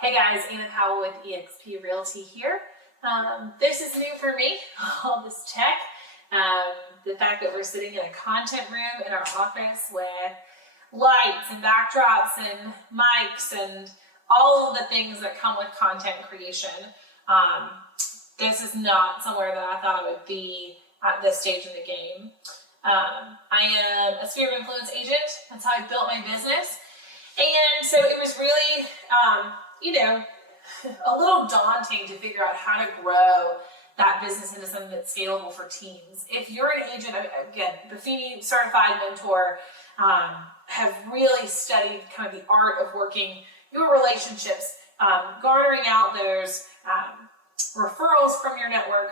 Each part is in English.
Hey guys, Anna Powell with eXp Realty here. This is new for me, all this tech. The fact that we're sitting in a content room in our office with lights and backdrops and mics and all of the things that come with content creation. This is not somewhere that I thought I would be at this stage in the game. I am a sphere of influence agent. That's how I built my business. And so it was really, a little daunting to figure out how to grow that business into something that's scalable for teams. If you're an agent, again, Buffini certified mentor, have really studied kind of the art of working your relationships, garnering out those referrals from your network.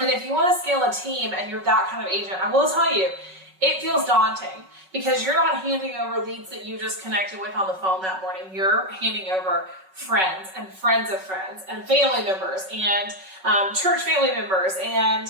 And if you want to scale a team and you're that kind of agent, I will tell you, it feels daunting because you're not handing over leads that you just connected with on the phone that morning. You're handing over friends and friends of friends and family members and church family members and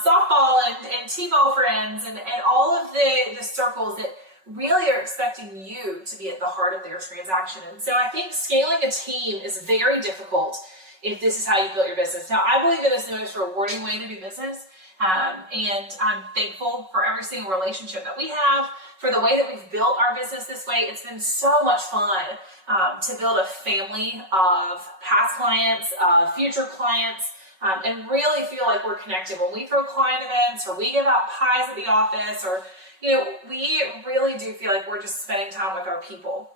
softball and t-ball friends and all of the circles that really are expecting you to be at the heart of their transaction. And so I think scaling a team is very difficult if this is how you built your business. Now, I believe it is the most rewarding way to do business. And I'm thankful for every single relationship that we have, for the way that we've built our business this way. It's been so much fun to build a family of past clients, future clients, and really feel like we're connected. When we throw client events or we give out pies at the office, or, we really do feel like we're just spending time with our people.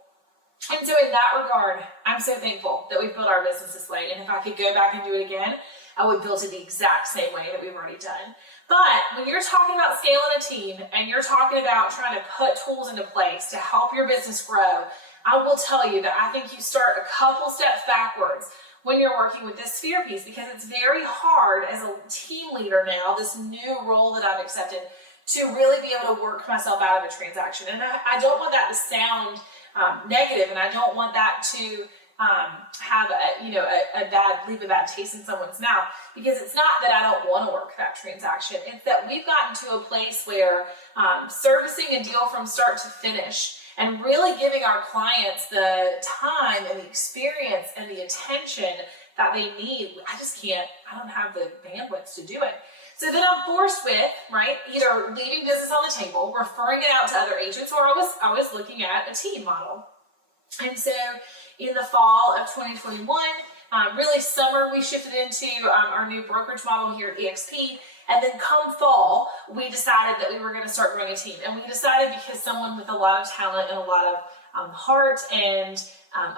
And so in that regard, I'm so thankful that we've built our business this way. And if I could go back and do it again, I would build it the exact same way that we've already done. But when you're talking about scaling a team and you're talking about trying to put tools into place to help your business grow, I will tell you that I think you start a couple steps backwards when you're working with this sphere piece, because it's very hard as a team leader now, this new role that I've accepted, to really be able to work myself out of a transaction. And I don't want that to sound negative, and I don't want that to have leave a bad taste in someone's mouth, because it's not that I don't want to work that transaction. It's that we've gotten to a place where servicing a deal from start to finish and really giving our clients the time and the experience and the attention that they need, I don't have the bandwidth to do it. So then I'm forced with, either leaving business on the table, referring it out to other agents, or I was looking at a team model. And so in the fall of 2021, really summer, we shifted into our new brokerage model here at eXp. And then come fall, we decided that we were going to start growing a team. And we decided because someone with a lot of talent and a lot of heart and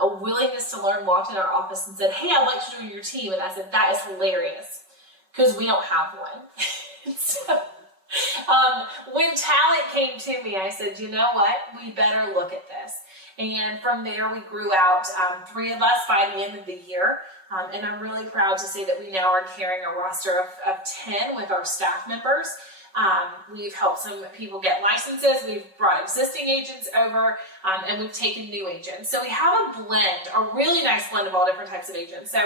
a willingness to learn walked in our office and said, "Hey, I'd like to join your team." And I said, "That is hilarious, because we don't have one." So when talent came to me, I said, "You know what? We better look at this." And from there, we grew out 3 of us by the end of the year. And I'm really proud to say that we now are carrying a roster of 10 with our staff members. We've helped some people get licenses. We've brought existing agents over, and we've taken new agents. So we have a blend, a really nice blend of all different types of agents. So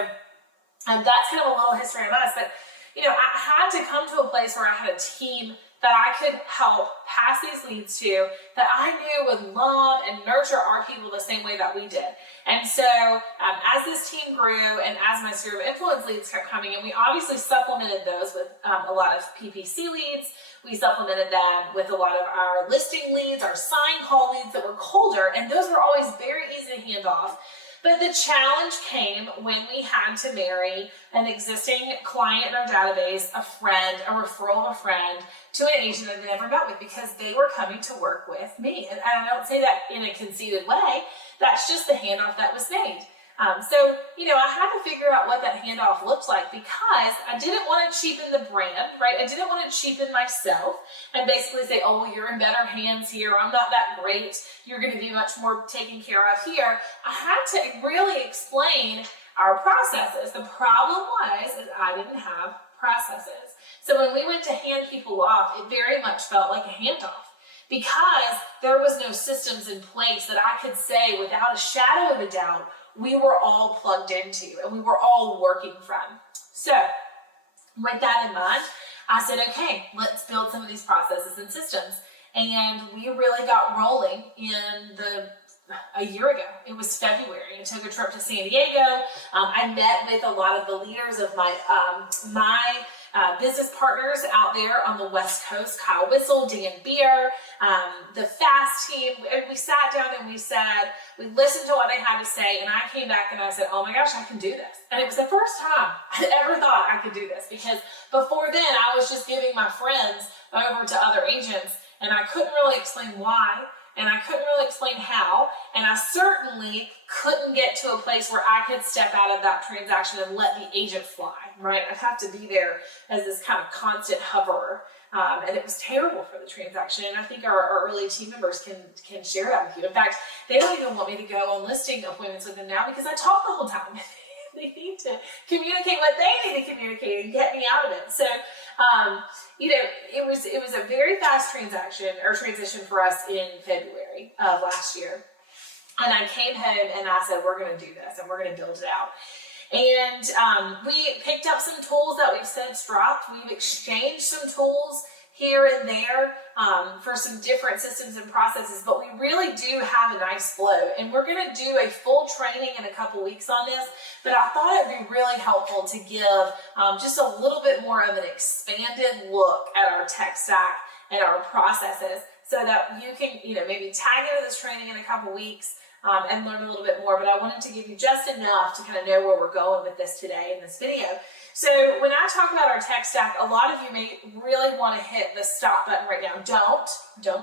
that's kind of a little history of us. But, I had to come to a place where I had a team that I could help pass these leads to, that I knew would love and nurture our people the same way that we did. And so as this team grew and as my sphere of influence leads kept coming in, we obviously supplemented those with a lot of PPC leads. We supplemented them with a lot of our listing leads, our sign call leads that were colder, and those were always very easy to hand off. But the challenge came when we had to marry an existing client in our database, a friend, a referral of a friend, to an agent that they never met with, because they were coming to work with me. And I don't say that in a conceited way. That's just the handoff that was made. So I had to figure out what that handoff looked like, because I didn't want to cheapen the brand, I didn't want to cheapen myself and basically say, "Oh, well, you're in better hands here. I'm not that great. You're going to be much more taken care of here." I had to really explain our processes. The problem was I didn't have processes. So when we went to hand people off, it very much felt like a handoff, because there was no systems in place that I could say without a shadow of a doubt we were all plugged into and we were all working from. So with that in mind, I said, okay, let's build some of these processes and systems. And we really got rolling in the a year ago. It was February. I took a trip to San Diego. I met with a lot of the leaders of my business partners out there on the West Coast, Kyle Whistle, Dan Beer, the FAST team. And we sat down and we listened to what they had to say, and I came back and I said, oh my gosh, I can do this. And it was the first time I ever thought I could do this, because before then I was just giving my friends over to other agents, and I couldn't really explain why, and I couldn't really explain how, and I certainly couldn't get to a place where I could step out of that transaction and let the agent fly, right? I'd have to be there as this kind of constant hoverer. And it was terrible for the transaction. And I think our early team members can share that with you. In fact, they don't even want me to go on listing appointments with them now, because I talk the whole time. They need to communicate what they need to communicate and get me out of it. So, it was a very fast transition for us in February of last year. And I came home and I said, we're going to do this and we're going to build it out. And we picked up some tools that we've since dropped. We've exchanged some tools here and there for some different systems and processes, but we really do have a nice flow. And we're going to do a full training in a couple weeks on this, but I thought it'd be really helpful to give just a little bit more of an expanded look at our tech stack and our processes, so that you can, maybe tag into this training in a couple weeks and learn a little bit more. But I wanted to give you just enough to kind of know where we're going with this today in this video. So when I talk about our tech stack, a lot of you may really want to hit the stop button right now. Don't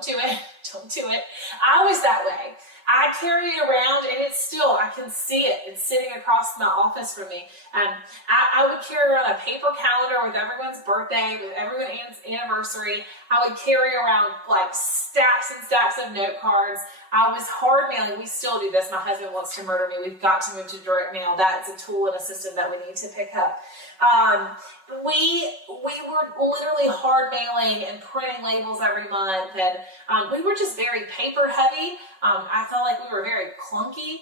do it. Don't do it. I was that way. I carry it around, and it's still, I can see it. It's sitting across my office from me. And I would carry around a paper calendar with everyone's birthday, with everyone's anniversary. I would carry around like stacks and stacks of note cards. I was hard mailing. We still do this. My husband wants to murder me. We've got to move to direct mail. That's a tool and a system that we need to pick up. We were literally hard mailing and printing labels every month, and we were just very paper heavy. I felt like we were very clunky.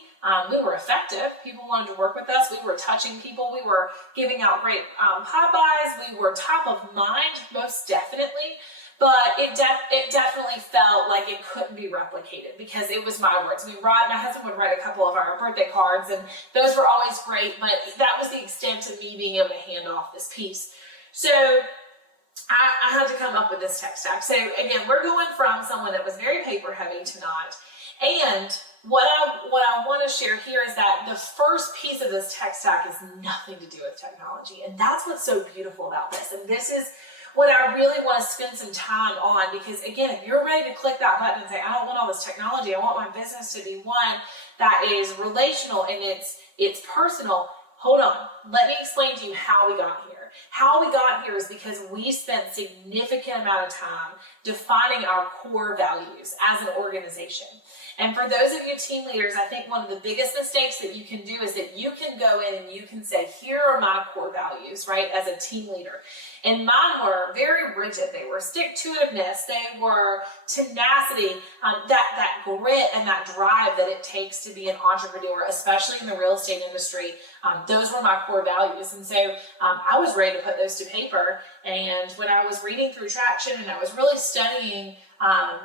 We were effective. People wanted to work with us. We were touching people. We were giving out great Popeyes. We were top of mind, most definitely. But it definitely felt like it couldn't be replicated, because it was my words. My husband would write a couple of our birthday cards, and those were always great, but that was the extent of me being able to hand off this piece. So I had to come up with this tech stack. So again, we're going from someone that was very paper heavy to not. And what I want to share here is that the first piece of this tech stack is nothing to do with technology. And that's what's so beautiful about this. And this is what I really want to spend some time on, because again, if you're ready to click that button and say, I don't want all this technology, I want my business to be one that is relational and it's personal, hold on. Let me explain to you how we got here. How we got here is because we spent significant amount of time defining our core values as an organization. And for those of you team leaders, I think one of the biggest mistakes that you can do is that you can go in and you can say, here are my core values, right, as a team leader. And mine were very rigid. They were stick-to-itiveness. They were tenacity, that grit and that drive that it takes to be an entrepreneur, especially in the real estate industry. Those were my core values. And so I was ready to put those to paper. And when I was reading through Traction and I was really studying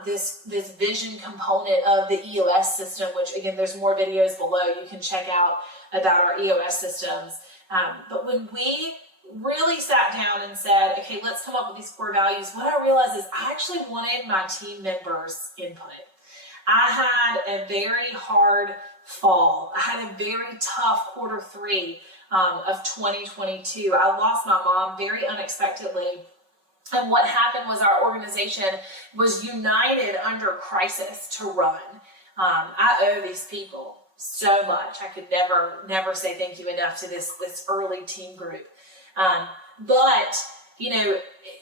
this vision component of the EOS system, which again, there's more videos below you can check out about our EOS systems. But when we really sat down and said, okay, let's come up with these core values, what I realized is I actually wanted my team members' input. I had a very hard fall. I had a very tough Q3 of 2022. I lost my mom very unexpectedly. And what happened was our organization was united under crisis to run. I owe these people so much. I could never say thank you enough to this early team group. But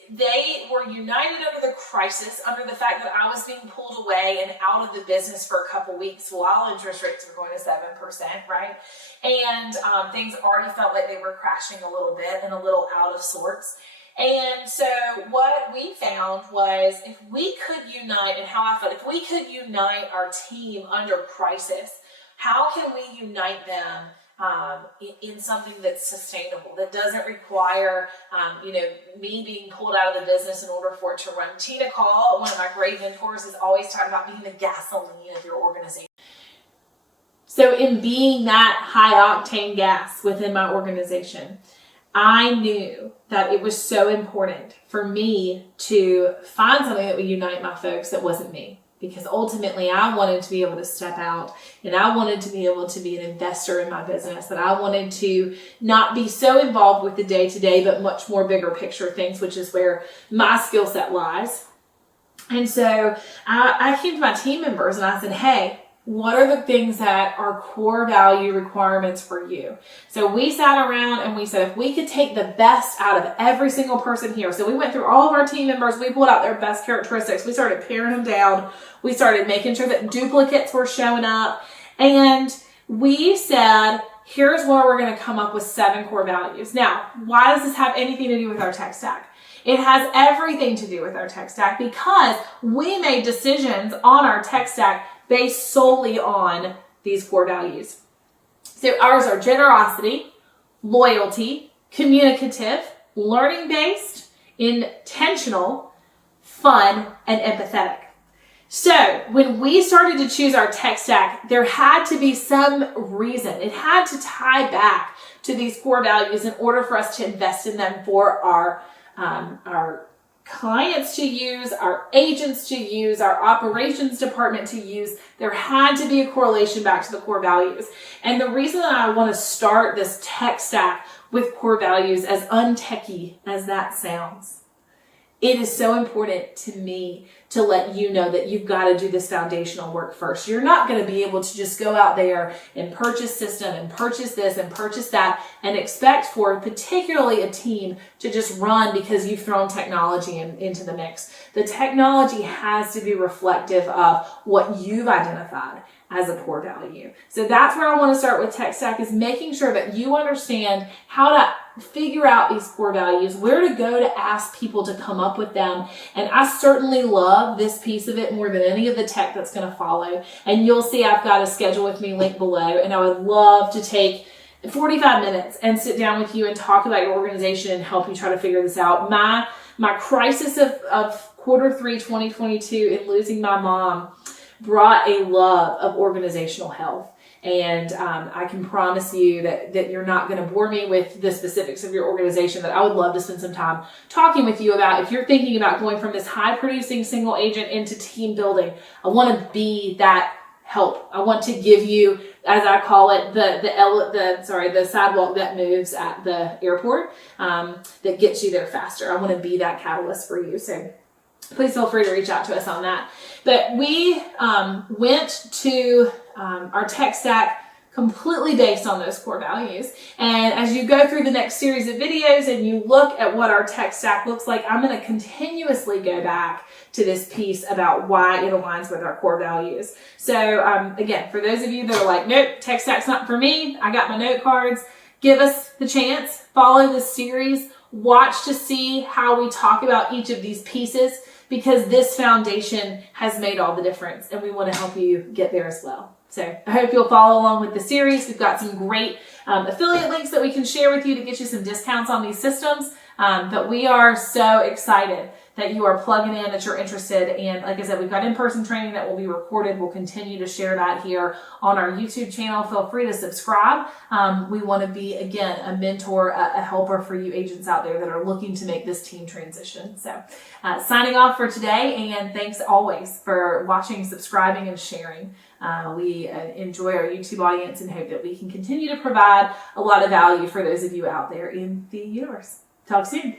they were united under the crisis, under the fact that I was being pulled away and out of the business for a couple weeks while interest rates were going to 7%, right? And things already felt like they were crashing a little bit and a little out of sorts. And so what we found was, if we could unite, and how I felt, if we could unite our team under crisis, how can we unite them in something that's sustainable, that doesn't require, me being pulled out of the business in order for it to run. Tina Call, one of my great mentors, has always talked about being the gasoline of your organization. So in being that high octane gas within my organization, I knew that it was so important for me to find something that would unite my folks that wasn't me. Because ultimately I wanted to be able to step out, and I wanted to be able to be an investor in my business, that I wanted to not be so involved with the day-to-day, but much more bigger picture things, which is where my skill set lies. And so I came to my team members and I said, hey, what are the things that are core value requirements for you? So we sat around and we said, if we could take the best out of every single person here. So we went through all of our team members. We pulled out their best characteristics. We started paring them down. We started making sure that duplicates were showing up. And we said, here's where we're going to come up with 7 core values. Now, why does this have anything to do with our tech stack? It has everything to do with our tech stack because we made decisions on our tech stack based solely on these core values. So ours are generosity, loyalty, communicative, learning-based, intentional, fun, and empathetic. So when we started to choose our tech stack, there had to be some reason. It had to tie back to these core values in order for us to invest in them for our clients to use, our agents to use, our operations department to use. There had to be a correlation back to the core values. And the reason that I want to start this tech stack with core values, as untechy as that sounds, it is so important to me to let you know that you've got to do this foundational work first. You're not going to be able to just go out there and purchase system and purchase this and purchase that and expect for particularly a team to just run because you've thrown technology into the mix. The technology has to be reflective of what you've identified as a core value. So that's where I want to start with tech stack, is making sure that you understand how to figure out these core values, where to go to ask people to come up with them. And I certainly love this piece of it more than any of the tech that's going to follow. And you'll see I've got a schedule with me linked below, and I would love to take 45 minutes and sit down with you and talk about your organization and help you try to figure this out. My crisis of Q3 2022 in losing my mom brought a love of organizational health. And I can promise you that you're not going to bore me with the specifics of your organization, that I would love to spend some time talking with you about if you're thinking about going from this high producing single agent into team building. I want to be that help. I want to give you, as I call it, the sidewalk that moves at the airport, that gets you there faster. I want to be that catalyst for you. So please feel free to reach out to us on that. But we went to our tech stack completely based on those core values. And as you go through the next series of videos and you look at what our tech stack looks like, I'm going to continuously go back to this piece about why it aligns with our core values. So again, for those of you that are like, nope, tech stack's not for me, I got my note cards, give us the chance, follow this series, watch to see how we talk about each of these pieces, because this foundation has made all the difference and we want to help you get there as well. So I hope you'll follow along with the series. We've got some great affiliate links that we can share with you to get you some discounts on these systems. But we are so excited that you are plugging in, that you're interested. And like I said, we've got in-person training that will be recorded. We'll continue to share that here on our YouTube channel. Feel free to subscribe. We want to be, again, a mentor, a helper for you agents out there that are looking to make this team transition. So signing off for today, and thanks always for watching, subscribing, and sharing. We enjoy our YouTube audience and hope that we can continue to provide a lot of value for those of you out there in the universe. Talk soon.